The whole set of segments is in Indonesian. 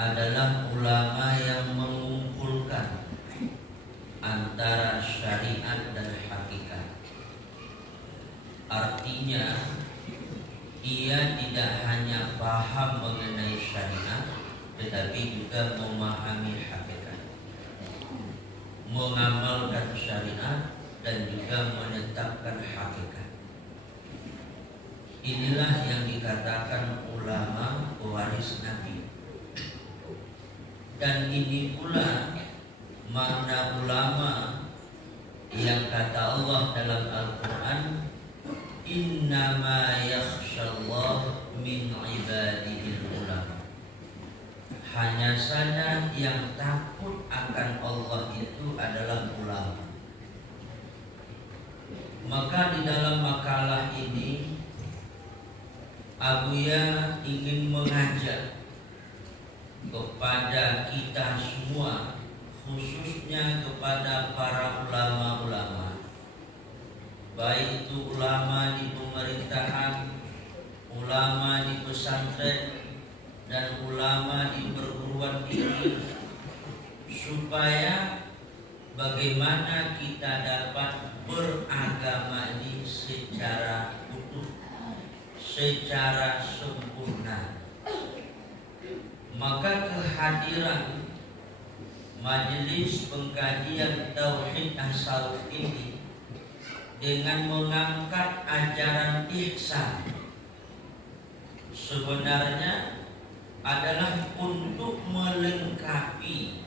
adalah ulama yang mengumpulkan antara syariat dan hakikat. Artinya ia tidak hanya paham mengenai syariat, tetapi juga memahami hakikat, mengamalkan syariat dan juga menetapkan hakikat. Inilah yang dikatakan ulama pewaris Nabi. Dan ini pula makna ulama yang kata Allah dalam Al-Quran, innama yakhshallah min ibadihil ulama. Hanya saja yang takut akan Allah itu adalah ulama. Maka di dalam makalah ini Abuya ingin mengajak kepada kita semua, khususnya kepada para ulama-ulama, baik itu ulama di pemerintahan, ulama di pesantren, dan ulama di perguruan tinggi, supaya bagaimana kita dapat beragama ini secara utuh, secara sempurna. Maka kehadiran Majelis Pengkajian Tauhid Tasawuf ini dengan mengangkat ajaran ihsan sebenarnya adalah untuk melengkapi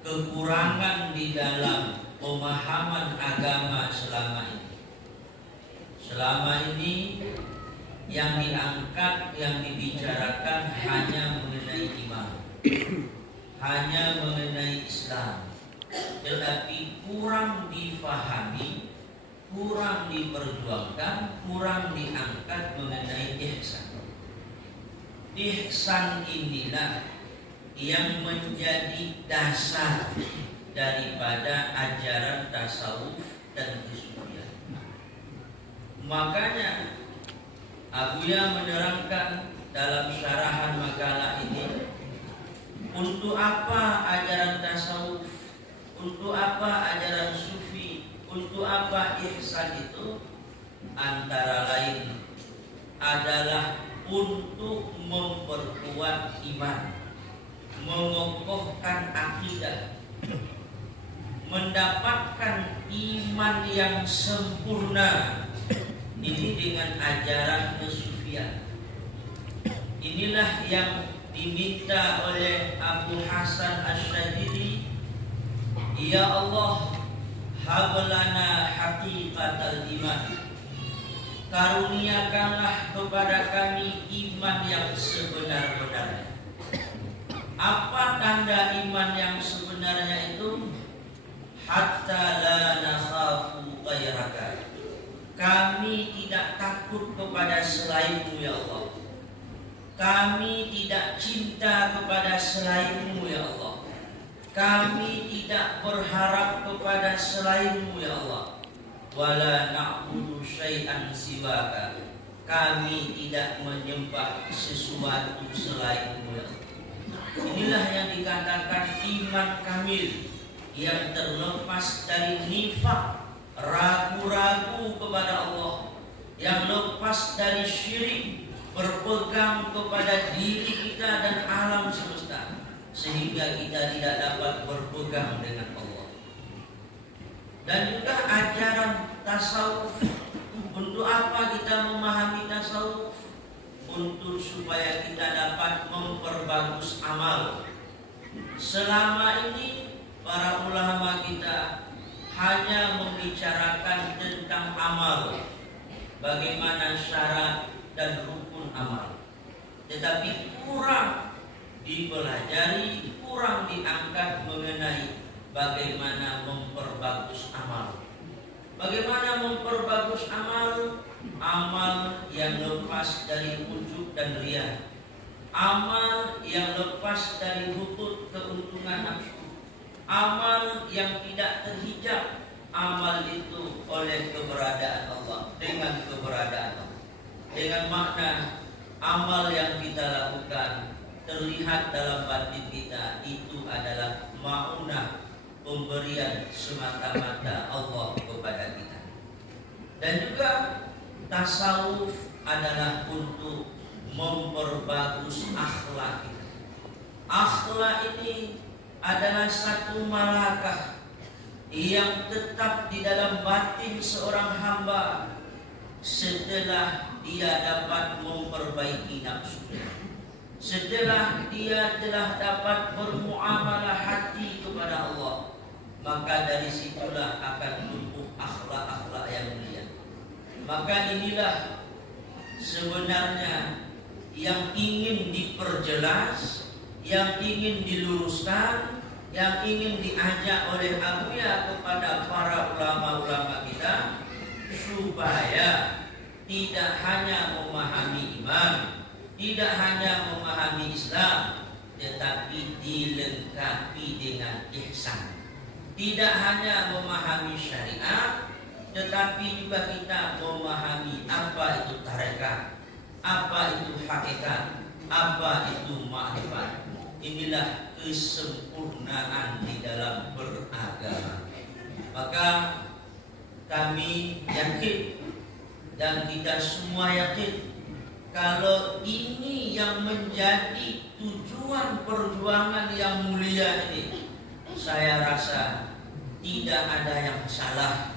kekurangan di dalam pemahaman agama selama ini. Selama ini yang diangkat, yang dibicarakan hanya mengenai iman, hanya mengenai Islam, tetapi kurang difahami, kurang diperjuangkan, kurang diangkat mengenai ihsan. Ihsan inilah yang menjadi dasar daripada ajaran tasawuf dan kesufian. Makanya Abuya menerangkan dalam syarahan makalah ini, untuk apa ajaran tasawuf, untuk apa ajaran sufi, untuk apa ihsan itu, antara lain adalah untuk memperkuat iman, mengokohkan akidah, mendapatkan iman yang sempurna. Ini dengan ajaran kesufian. Inilah yang diminta oleh Abu Hasan Asy'adili, ya Allah, hablana haqiqatal iman. Karuniakanlah kepada kami iman yang sebenar-benarnya. Apa tanda iman yang sebenarnya itu? Hatta la nakhafu ghairaka. Kami tidak takut kepada selainmu ya Allah. Kami tidak cinta kepada selainmu ya Allah. Kami tidak berharap kepada selainmu ya Allah. Wala na'budu syai'an siwaka. Kami tidak menyembah sesuatu selainmu ya Allah. Inilah yang dikatakan iman kamil, yang terlepas dari nifaq, ragu-ragu kepada Allah, yang lepas dari syirik, berpegang kepada diri kita dan alam semesta, sehingga kita tidak dapat berpegang dengan Allah. Dan juga ajaran tasawuf. Untuk apa kita memahami tasawuf? Untuk supaya kita dapat memperbagus amal. Selama ini para ulama kita hanya membicarakan tentang amal, bagaimana syarat dan rukun amal, tetapi kurang dipelajari, kurang diangkat mengenai bagaimana memperbagus amal. Bagaimana memperbagus amal? Amal yang lepas dari ujub dan riya, amal yang lepas dari butut keuntungan nafsu, amal yang tidak terhijab, amal itu oleh keberadaan Allah, dengan keberadaan Allah, dengan makna amal yang kita lakukan terlihat dalam batin kita itu adalah maunah, pemberian semata-mata Allah kepada kita. Dan juga tasawuf adalah untuk memperbagus akhlak kita. Akhlak ini adalah satu malakah yang tetap di dalam batin seorang hamba setelah dia dapat memperbaiki nafsunya, setelah dia telah dapat bermuamalah hati kepada Allah, maka dari situlah akan tumbuh akhlak-akhlak yang mulia. Maka inilah sebenarnya yang ingin diperjelas, yang ingin diluruskan, yang ingin diajak oleh Abuya kepada para ulama-ulama kita, supaya tidak hanya memahami iman, tidak hanya memahami Islam, tetapi dilengkapi dengan ihsan. Tidak hanya memahami syariat, tetapi juga kita memahami apa itu tarekat, apa itu hakikat, apa itu ma'rifat. Inilah kesempurnaan di dalam beragama. Maka kami yakin dan kita semua yakin kalau ini yang menjadi tujuan perjuangan yang mulia ini, saya rasa tidak ada yang salah,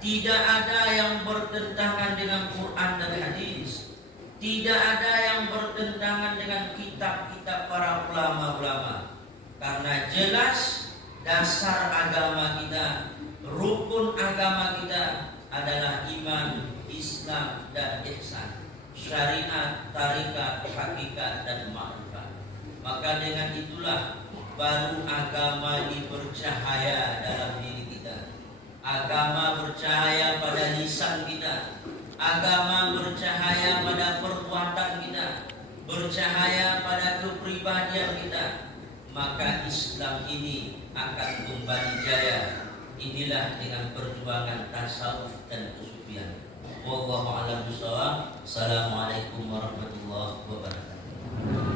tidak ada yang bertentangan dengan Quran dan hadis, tidak ada yang bertentangan dengan kitab-kitab para ulama-ulama. Karena jelas dasar agama kita, rukun agama kita adalah iman, Islam dan ihsan, syariat, tarikat, hakikat dan ma'rifat. Maka dengan itulah baru agama ini bercahaya dalam diri kita. Agama bercahaya pada lisan kita, agama bercahaya pada perbuatan kita, bercahaya pada kepribadian kita. Maka Islam ini akan kembali jaya. Inilah dengan perjuangan tasawuf dan kesufian. Wallahu a'lam bishawab. Assalamualaikum warahmatullahi wabarakatuh.